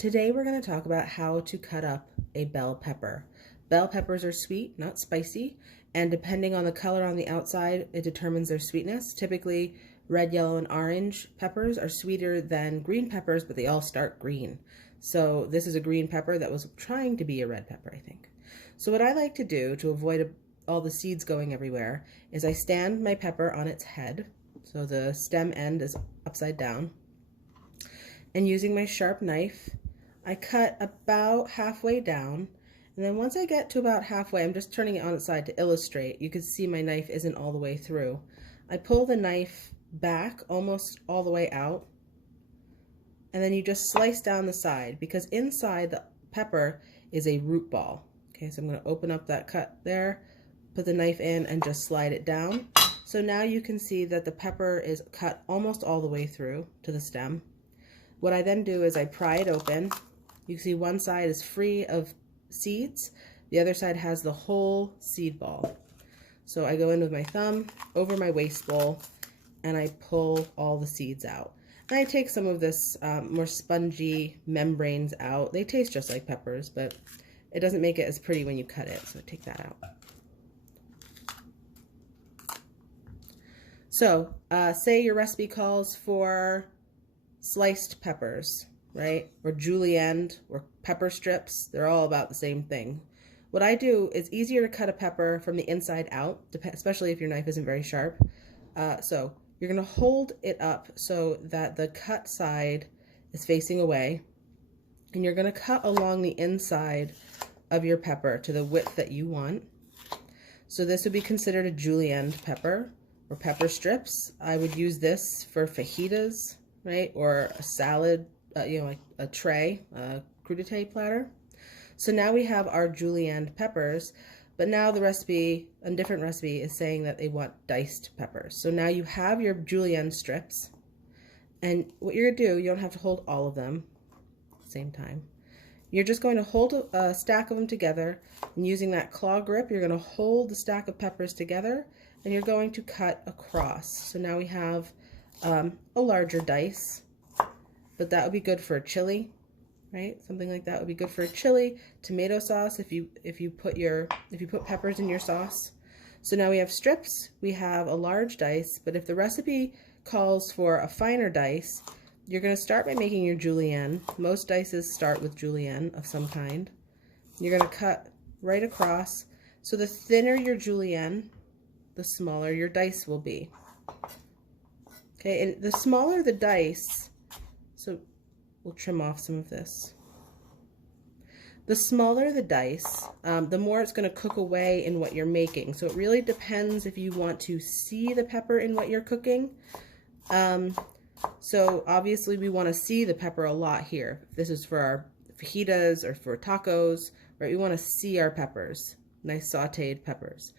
Today we're going to talk about how to cut up a bell pepper. Bell peppers are sweet, not spicy, and depending on the color on the outside, it determines their sweetness. Typically, red, yellow, and orange peppers are sweeter than green peppers, but they all start green. So this is a green pepper that was trying to be a red pepper, I think. So what I like to do to avoid all the seeds going everywhere is I stand my pepper on its head, so the stem end is upside down, and using my sharp knife, I cut about halfway down, and then once I get to about halfway, I'm just turning it on its side to illustrate. You can see my knife isn't all the way through. I pull the knife back almost all the way out, and then you just slice down the side, because inside the pepper is a root ball. Okay, so I'm going to open up that cut there, put the knife in, and just slide it down. So now you can see that the pepper is cut almost all the way through to the stem. What I then do is I pry it open. You can see one side is free of seeds, the other side has the whole seed ball. So I go in with my thumb over my waste bowl and I pull all the seeds out. And I take some of this more spongy membranes out. They taste just like peppers, but it doesn't make it as pretty when you cut it, so I take that out. So say your recipe calls for sliced peppers, right? Or julienne or pepper strips. They're all about the same thing. What I do is easier to cut a pepper from the inside out, especially if your knife isn't very sharp. So you're going to hold it up so that the cut side is facing away, and you're going to cut along the inside of your pepper to the width that you want. So this would be considered a julienne pepper or pepper strips. I would use this for fajitas, right? Or a salad, like a tray, a crudité platter. So now we have our julienne peppers, but now the recipe, a different recipe, is saying that they want diced peppers. So now you have your julienne strips, and what you're gonna do, you don't have to hold all of them at the same time. You're just going to hold a stack of them together, and using that claw grip, you're gonna hold the stack of peppers together, and you're going to cut across. So now we have a larger dice, but that would be good for a chili, right? Something like that would be good for a chili, tomato sauce if you put peppers in your sauce. So now we have strips, we have a large dice, but if the recipe calls for a finer dice, you're going to start by making your julienne. Most dices start with julienne of some kind. You're going to cut right across. So the thinner your julienne, the smaller your dice will be. Okay, and the smaller the dice, so we'll trim off some of this. The smaller the dice, the more it's going to cook away in what you're making. So it really depends if you want to see the pepper in what you're cooking. So obviously we want to see the pepper a lot here. This is for our fajitas or for tacos, right? We want to see our peppers, nice sauteed peppers.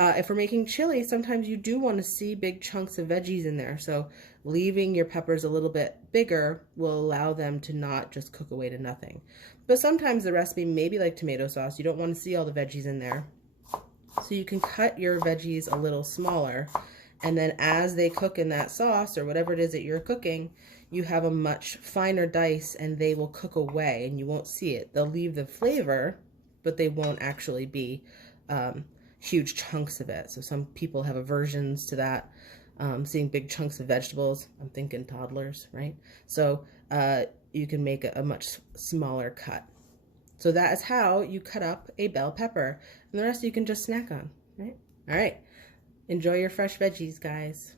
If we're making chili, sometimes you do want to see big chunks of veggies in there. So leaving your peppers a little bit bigger will allow them to not just cook away to nothing. But sometimes the recipe may be like tomato sauce. You don't want to see all the veggies in there. So you can cut your veggies a little smaller. And then as they cook in that sauce or whatever it is that you're cooking, you have a much finer dice and they will cook away and you won't see it. They'll leave the flavor, but they won't actually be huge chunks of it. So some people have aversions to that, seeing big chunks of vegetables. I'm thinking toddlers, right? So you can make a much smaller cut. So that is how you cut up a bell pepper, and the rest you can just snack on, right? All right, enjoy your fresh veggies, guys.